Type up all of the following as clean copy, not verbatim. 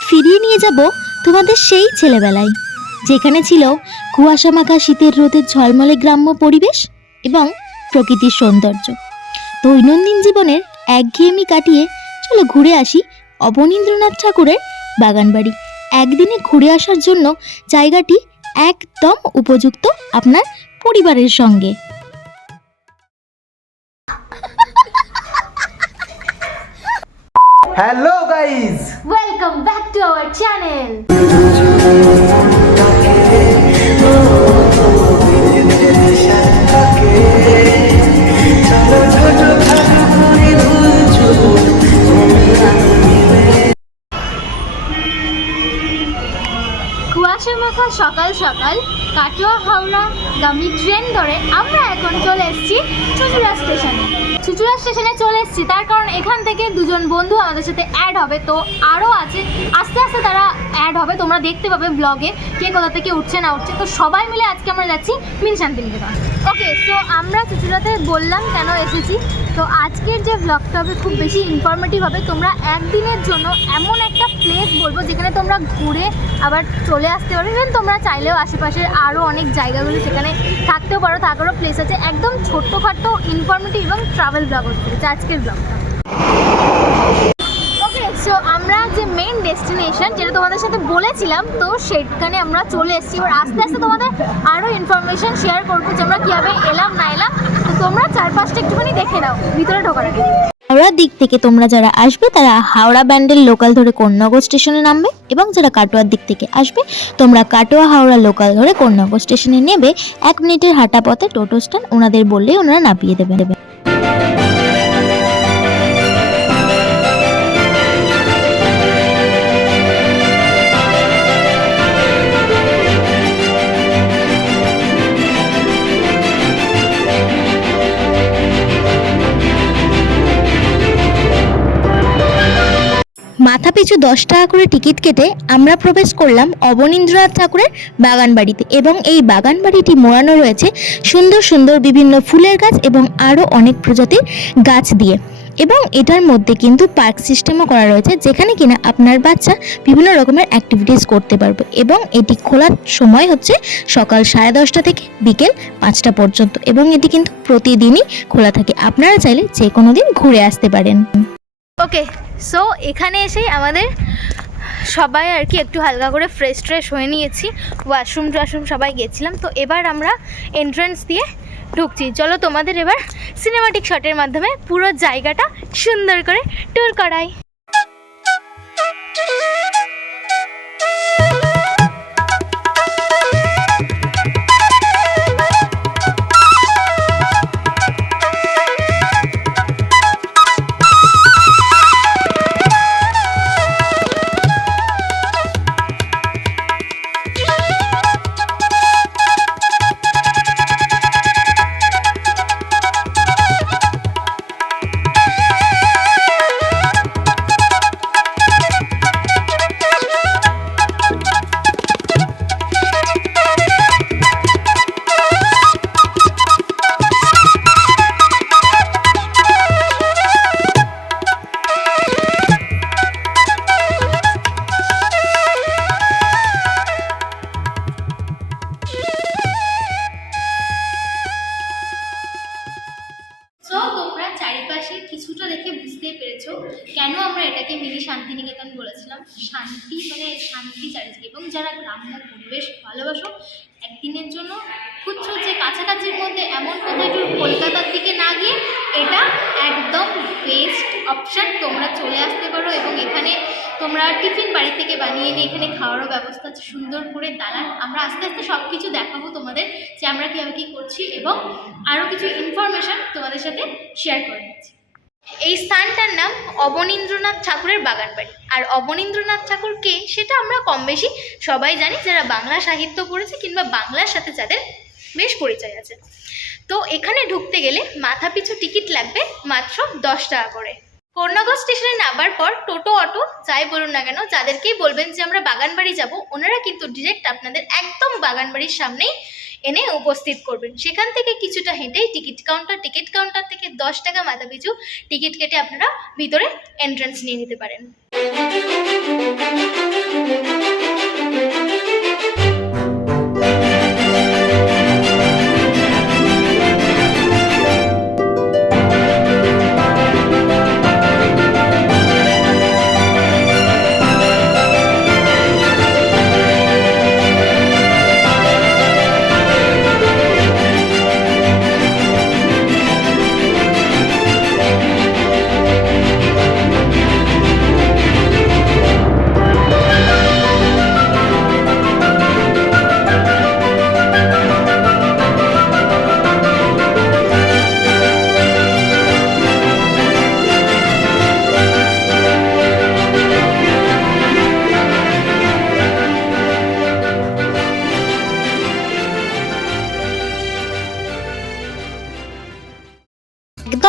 ফিরিয়ে নিয়ে যাব তোমাদের সেই ছেলেবেলায়, যেখানে ছিল কুয়াশা মাখা শীতের রোদের ঝলমলে গ্রাম্য পরিবেশ এবং প্রকৃতির সৌন্দর্য। দৈনন্দিন জীবনের একঘেয়েমি কাটিয়ে চলো ঘুরে আসি অবনীন্দ্রনাথ ঠাকুরের বাগানবাড়ি। একদিনে ঘুরে আসার জন্য জায়গাটি একদম উপযুক্ত আপনার পরিবারের সঙ্গে। Hello guys, welcome back to our channel. কুয়াশা মাখা সকাল সকাল কাটোয়া হাওড়া গামী ট্রেন ধরে আমরা এখন চলে এসেছি চুঁচুড়া স্টেশনে। চুঁচুড়া স্টেশনে চলে এসেছি তার কারণ এখান থেকে দুজন বন্ধু আমাদের সাথে অ্যাড হবে, তো আরও আছে, আস্তে আস্তে তারা অ্যাড হবে, তোমরা দেখতে পাবে ব্লগে কে কোথা থেকে উঠছে না উঠছে। তো সবাই মিলে আজকে আমরা যাচ্ছি মিনি শান্তিনিকেতন। ওকে, তো আমরা চুঁচুড়াতে বললাম কেন এসেছি। তো আজকের যে ব্লগটা হবে খুব বেশি ইনফরমেটিভ হবে। তোমরা একদিনের জন্য এমন একটা প্লেস বলবো যেখানে তোমরা ঘুরে আবার চলে আসতে পারবে। ইভেন তোমরা চাইলেও আশেপাশের আরও অনেক জায়গাগুলো সেখানে থাকতেও পারো, থাকারও প্লেস আছে। একদম ছোট্টখাট্টো ইনফরমেটিভ এবং ট্রাভেল ব্লগ হচ্ছে আজকের ব্লগটা। ওকে, সো আমরা যে মেন ডেস্টিনেশন যেটা তোমাদের সাথে বলেছিলাম, তো সেখানে আমরা চলে এসেছি। এবার আস্তে আস্তে তোমাদের আরও ইনফরমেশন শেয়ার করবো যে আমরা কীভাবে এলাম না এলাম। তো তোমরা চারপাশটা একটুখানি দেখে নাও ভিতরে ঢোকার আগে। হাওড়ার দিক থেকে তোমরা যারা আসবে তারা হাওড়া ব্যান্ডেল লোকাল ধরে কন্যাগর স্টেশনে নামবে, এবং যারা কাটোয়ার দিক থেকে আসবে তোমরা কাটোয়া হাওড়া লোকাল ধরে কন্যাগর স্টেশনে নেবে। 1 মিনিটের হাঁটা পথে টোটো স্ট্যান্ড, ওনাদের বললেই ওনারা নামিয়ে দেবেন। মাথাপিছু 10 টাকা করে টিকিট কেটে আমরা প্রবেশ করলাম অবনীন্দ্রনাথ ঠাকুরের বাগান বাড়িতে, এবং এই বাগান বাড়িটি মোড়ানো রয়েছে সুন্দর সুন্দর বিভিন্ন ফুলের গাছ এবং আরও অনেক প্রজাতির গাছ দিয়ে। এবং এটার মধ্যে কিন্তু পার্ক সিস্টেমও করা রয়েছে, যেখানে কিনা আপনার বাচ্চা বিভিন্ন রকমের অ্যাক্টিভিটিস করতে পারবে। এবং এটি খোলার সময় হচ্ছে সকাল 10:30 থেকে বিকেল 5টা পর্যন্ত, এবং এটি কিন্তু প্রতিদিনই খোলা থাকে। আপনারা চাইলে যে কোনো দিন ঘুরে আসতে পারেন। ওকে, সো এখানে এসেই আমাদের সবাই আর কি একটু হালকা করে ফ্রেশ হয়ে নিয়েছি, ওয়াশরুম সবাই গেছিলাম। তো এবার আমরা এন্ট্রান্স দিয়ে ঢুকছি। চলো তোমাদের এবার সিনেমাটিক শটের মাধ্যমে পুরো জায়গাটা সুন্দর করে ট্যুর করাই। কিছুটা দেখে বুঝতেই পেরেছো কেন আমরা এটাকে মিনি শান্তিনিকেতন বলেছিলাম। শান্তি মানে শান্তি চারিদিকে, এবং যারা গ্রাম্য পরিবেশ ভালোবাসো একদিনের জন্য খুঁজছো যে কাছাকাছির মধ্যে এমন কোথাও একটু কলকাতার দিকে না গিয়ে এটা একদম বেস্ট অপশান। তোমরা চলে আসতে পারো, এবং এখানে তোমরা টিফিন বাড়ি থেকে বানিয়ে নিয়ে এখানে খাওয়ারও ব্যবস্থা আছে, সুন্দর করে দালান। আমরা আস্তে আস্তে সব কিছু দেখাবো তোমাদের যে আমরা কীভাবে কী করছি, এবং আরও কিছু ইনফরমেশান তোমাদের সাথে শেয়ার করে নিচ্ছি। এই স্থানটার নাম অবনীন্দ্রনাথ ঠাকুরের বাগানবাড়ি। আর অবনীন্দ্রনাথ ঠাকুর কে সেটা আমরা কম বেশি সবাই জানি, যারা বাংলা সাহিত্য পড়েছে কিংবা বাংলার সাথে যাদের বেশ পরিচয় আছে। তো এখানে ঢুকতে গেলে মাথাপিছু টিকিট লাগবে মাত্র 10 টাকা করে। কন্যাগর স্টেশনে নামার পর টোটো অটো যাই বলুন না কেন, যাদেরকেই বলবেন যে আমরা বাগানবাড়ি যাব, ওনারা কিন্তু ডিরেক্ট আপনাদের একদম বাগানবাড়ির সামনেই এনে উপস্থিত করবেন। সেখান থেকে কিছুটা হেঁটেই টিকিট কাউন্টার থেকে 10 টাকা মাথাপিছু টিকিট কেটে আপনারা ভিতরে এন্ট্রান্স নিয়ে নিতে পারেন।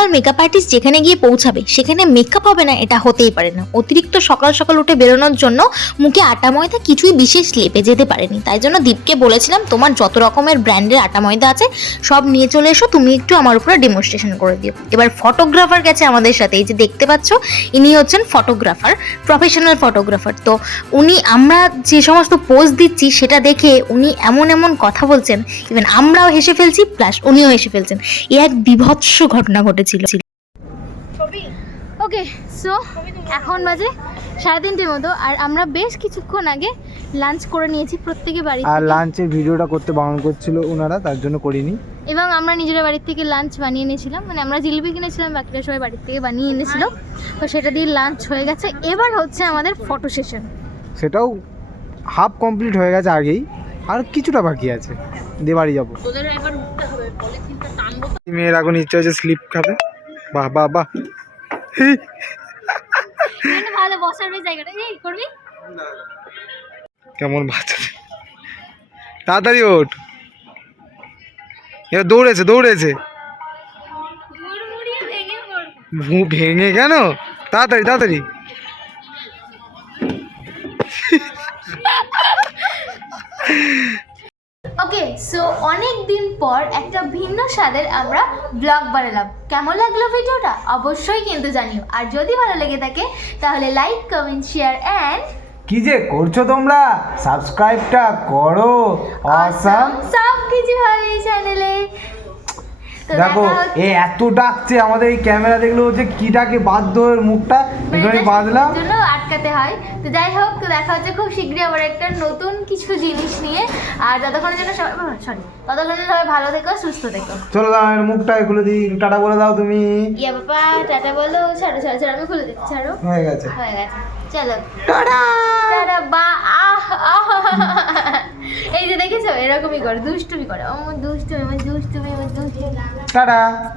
প্রফেশনাল মেকআপ আর্টিস্ট যেখানে গিয়ে পৌঁছাবে সেখানে মেকআপ হবে না, এটা হতেই পারে না। অতিরিক্ত সকাল সকাল উঠে বেরোনোর জন্য মুখে আটা ময়দা কিছুই বিশেষ লেপে যেতে পারেনি। তাই জন্য দীপকে বলেছিলাম তোমার যত রকমের ব্র্যান্ডের আটা ময়দা আছে সব নিয়ে চলে এসো, তুমি একটু আমার উপরে ডেমনস্ট্রেশন করে দিও। এবার ফটোগ্রাফার গেছে আমাদের সাথে, এই যে দেখতে পাচ্ছ ইনি হচ্ছেন ফটোগ্রাফার, প্রফেশনাল ফটোগ্রাফার। তো উনি আমরা যে সমস্ত পোজ দিচ্ছি সেটা দেখে উনি এমন এমন কথা বলছেন, ইভেন আমরাও হেসে ফেলছি প্লাস উনিও হেসে ফেলছেন। এই এক বিভৎস ঘটনা ঘটেছিল। ওকে, সো এখন বাজে 3:30 মতো, আর আমরা বেশ কিছুক্ষণ আগে লাঞ্চ করে নিয়েছি প্রত্যেকে বাড়ি আর থেকে। লাঞ্চের ভিডিওটা করতে বারণ করছিল ওনারা, তার জন্য করিনি। এবং আমরা নিজেরা বাড়ির থেকে লাঞ্চ বানিয়ে এনেছিলাম, মানে আমরা জিলিপি কিনেছিলাম, বাকিরা সবাই বাড়ির থেকে বানিয়ে এনেছিল। তো সেটা দিয়ে লাঞ্চ হয়ে গেছে। এবার হচ্ছে আমাদের ফটো সেশন। সেটাও হাফ কমপ্লিট হয়ে গেছে আগেই, আর কিছুটা বাকি আছে, দিয়ে বাড়ি যাবো। মেয়ের এখন ইচ্ছা হচ্ছে স্লিপ খাবে। বাহ বাহ বাহ, এখানে ভালো বসার ওই জায়গাটা, এই করবি? কেমন বাচ্চা, তাড়াতাড়ি ওঠ। এবার দৌড়েছে দৌড়েছে, মুড়মুড়িয়ে ভেঙে পড়বো। ভেঙে কেন, তাড়াতাড়ি তাড়াতাড়ি। ওকে, সো অনেক দিন পর একটা ভিন্ন স্বাদের আমরা ব্লগ বানালাম। কেমন লাগলো ভিডিওটা অবশ্যই কিন্তু জানিও, আর যদি ভালো লেগে থাকে তাহলে লাইক, কমেন্ট, শেয়ার অ্যান্ড কি যে করছো তোমরা, সাবস্ক্রাইবটা করো। অসাম, সব কিছু হয় এই চ্যানেলে। তো দেখো দেখা হচ্ছে- এ এত ডাকছে, আমাদের এই ক্যামেরা দেখলে হচ্ছে কি ডাকে, বাধ্য হয়ে মুখটা এখানে বাঁধলাম। জন্য আটকাতে হয়। তো যাই হোক, দেখা হচ্ছে খুব শীঘ্রই আবার একটা নতুন কিছু জিনিস নিয়ে। আর ততক্ষণের জন্য ততক্ষণের জন্য সবাই ভালো থেকো, সুস্থ থেকো। চলো দাঁড়ান, মুখটা খুলে দিই, টাটা বলে দাও তুমি। ইয়া বাবা, টাটা বলো। ছাড়ো ছাড়ো ছাড়ো, আমি খুলে দিচ্ছি, ছাড়ো। হয়ে গেছে, হয়ে গেছে, চলো টাটা। টাটা। বা এই যে দেখেছো, এরকমই করে দুষ্টুমি করে। আমার দুষ্টুমি, আমার দুষ্টুমি, আমার দুষ্টুমি। টাটা।